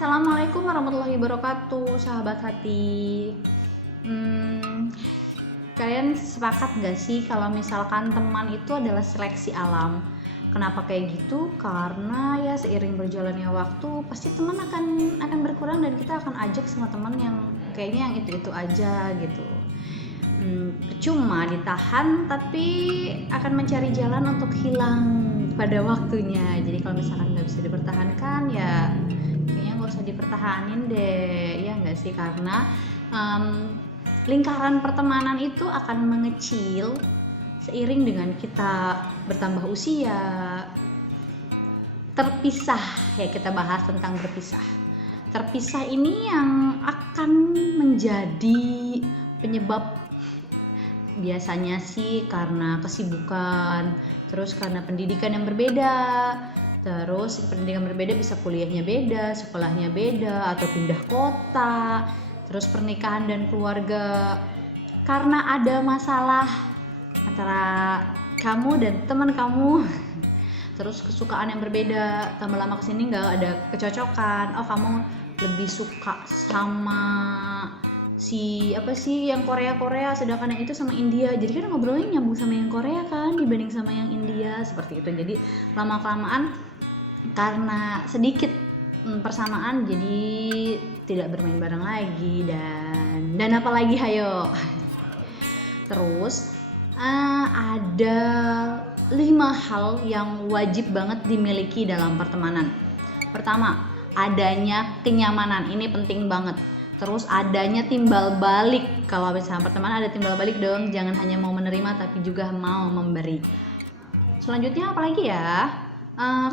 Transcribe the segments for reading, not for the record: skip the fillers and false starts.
Assalamualaikum warahmatullahi wabarakatuh, sahabat hati. Kalian sepakat gak sih kalau misalkan teman itu adalah seleksi alam? Kenapa kayak gitu? Karena ya seiring berjalannya waktu pasti teman akan berkurang dan kita akan ajak sama teman yang kayaknya yang itu aja gitu. Cuma ditahan tapi akan mencari jalan untuk hilang pada waktunya. Jadi kalau misalkan nggak bisa dipertahankan ya kayaknya nggak usah dipertahanin deh, ya nggak sih? Karena lingkaran pertemanan itu akan mengecil seiring dengan kita bertambah usia, terpisah. Ya, kita bahas tentang berpisah. Terpisah ini yang akan menjadi penyebab biasanya sih karena kesibukan, terus karena pendidikan yang berbeda. Terus pendidikan berbeda bisa kuliahnya beda, sekolahnya beda, atau pindah kota. Terus pernikahan dan keluarga, karena ada masalah antara kamu dan teman kamu. Terus kesukaan yang berbeda, tambah lama kesini nggak ada kecocokan. Oh, kamu lebih suka sama si apa sih yang Korea, sedangkan yang itu sama India. Jadi kan ngobrolnya nyambung sama yang Korea kan dibanding sama yang India, seperti itu. Jadi lama-kelamaan karena sedikit persamaan jadi tidak bermain bareng lagi dan apa lagi, hayo. Terus ada 5 hal yang wajib banget dimiliki dalam pertemanan. Pertama, adanya kenyamanan. Ini penting banget. Terus adanya timbal balik. Kalau misalnya pertemanan ada timbal balik dong. Jangan hanya mau menerima tapi juga mau memberi. Selanjutnya apalagi ya?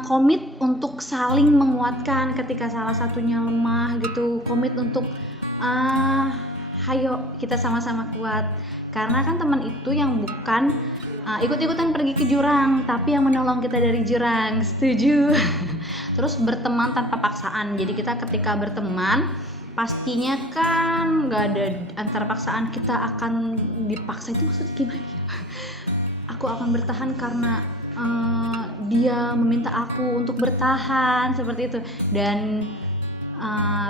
Komit untuk saling menguatkan ketika salah satunya lemah gitu. Komit untuk hayo kita sama-sama kuat. Karena kan teman itu yang bukan ikut-ikutan pergi ke jurang, tapi yang menolong kita dari jurang. Setuju? Terus berteman tanpa paksaan. Jadi kita ketika berteman pastinya kan nggak ada antara paksaan. Kita akan dipaksa, itu maksudnya gimana ya? Aku akan bertahan karena dia meminta aku untuk bertahan, seperti itu. Dan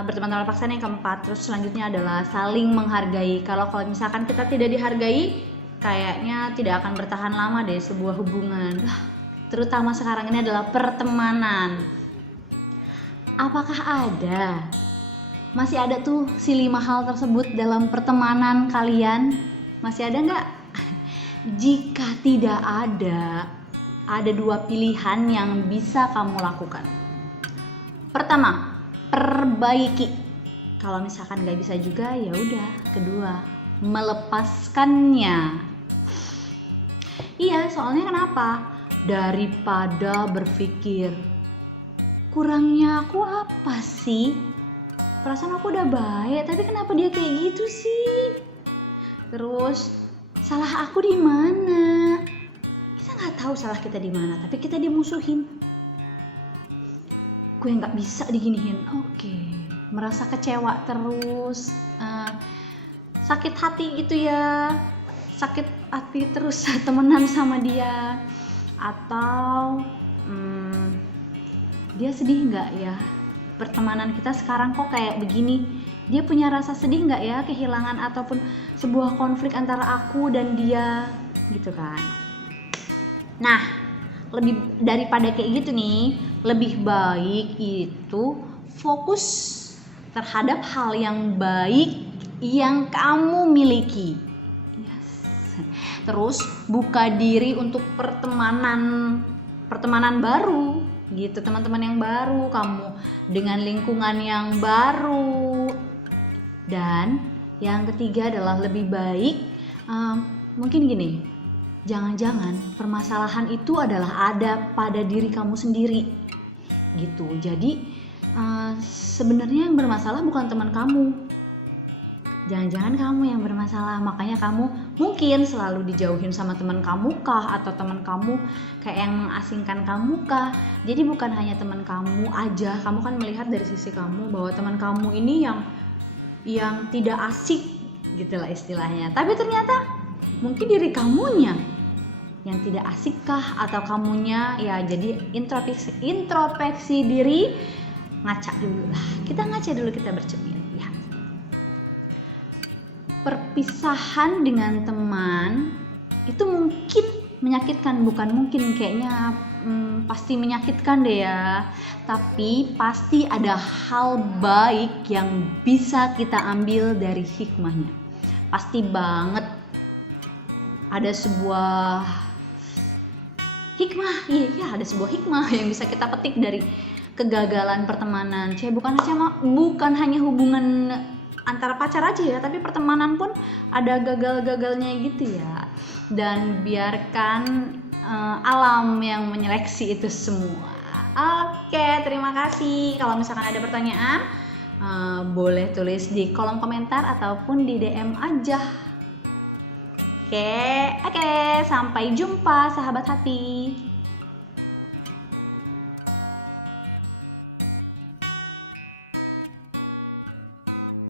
berteman tanpa paksaan yang keempat. Terus selanjutnya adalah saling menghargai. Kalau misalkan kita tidak dihargai, kayaknya tidak akan bertahan lama deh sebuah hubungan. Terutama sekarang ini adalah pertemanan. Apakah masih ada tuh si 5 hal tersebut dalam pertemanan kalian? Masih ada nggak? Jika tidak ada 2 pilihan yang bisa kamu lakukan. Pertama, perbaiki. Kalau misalkan nggak bisa juga, ya udah. Kedua, melepaskannya. Iya, soalnya kenapa? Daripada berpikir kurangnya aku apa sih? Perasaan aku udah baik, tapi kenapa dia kayak gitu sih? Terus salah aku di mana? Kita nggak tahu salah kita di mana, tapi kita dimusuhin. Gue nggak bisa diginiin. Oke, merasa kecewa terus, sakit hati gitu ya, sakit hati terus temenan sama dia. Atau dia sedih nggak ya? Pertemanan kita sekarang kok kayak begini. Dia punya rasa sedih nggak ya, kehilangan ataupun sebuah konflik antara aku dan dia, gitu kan. Nah, lebih daripada kayak gitu nih, lebih baik itu fokus terhadap hal yang baik yang kamu miliki. Yes. Terus buka diri untuk pertemanan baru gitu, teman-teman yang baru, kamu dengan lingkungan yang baru. Dan yang ketiga adalah lebih baik mungkin gini, jangan-jangan permasalahan itu adalah ada pada diri kamu sendiri gitu. Jadi sebenarnya yang bermasalah bukan teman kamu, jangan-jangan kamu yang bermasalah. Makanya kamu mungkin selalu dijauhin sama teman kamu kah, atau teman kamu kayak yang mengasingkan kamu kah. Jadi bukan hanya teman kamu aja, kamu kan melihat dari sisi kamu bahwa teman kamu ini yang tidak asik gitulah istilahnya. Tapi ternyata mungkin diri kamunya yang tidak asik kah, atau kamunya ya jadi introspeksi diri ngaca dulu lah. Kita ngaca dulu, kita bercermin ya. Perpisahan dengan teman itu mungkin menyakitkan, bukan mungkin, kayaknya pasti menyakitkan deh ya. Tapi pasti ada hal baik yang bisa kita ambil dari hikmahnya. Pasti banget ada sebuah hikmah, iya ada sebuah hikmah yang bisa kita petik dari kegagalan pertemanan. Bukan hanya hubungan antara pacar aja ya, tapi pertemanan pun ada gagal-gagalnya gitu ya. Dan biarkan alam yang menyeleksi itu semua. Oke, terima kasih. Kalau misalkan ada pertanyaan, boleh tulis di kolom komentar ataupun di DM aja. Oke, sampai jumpa sahabat hati.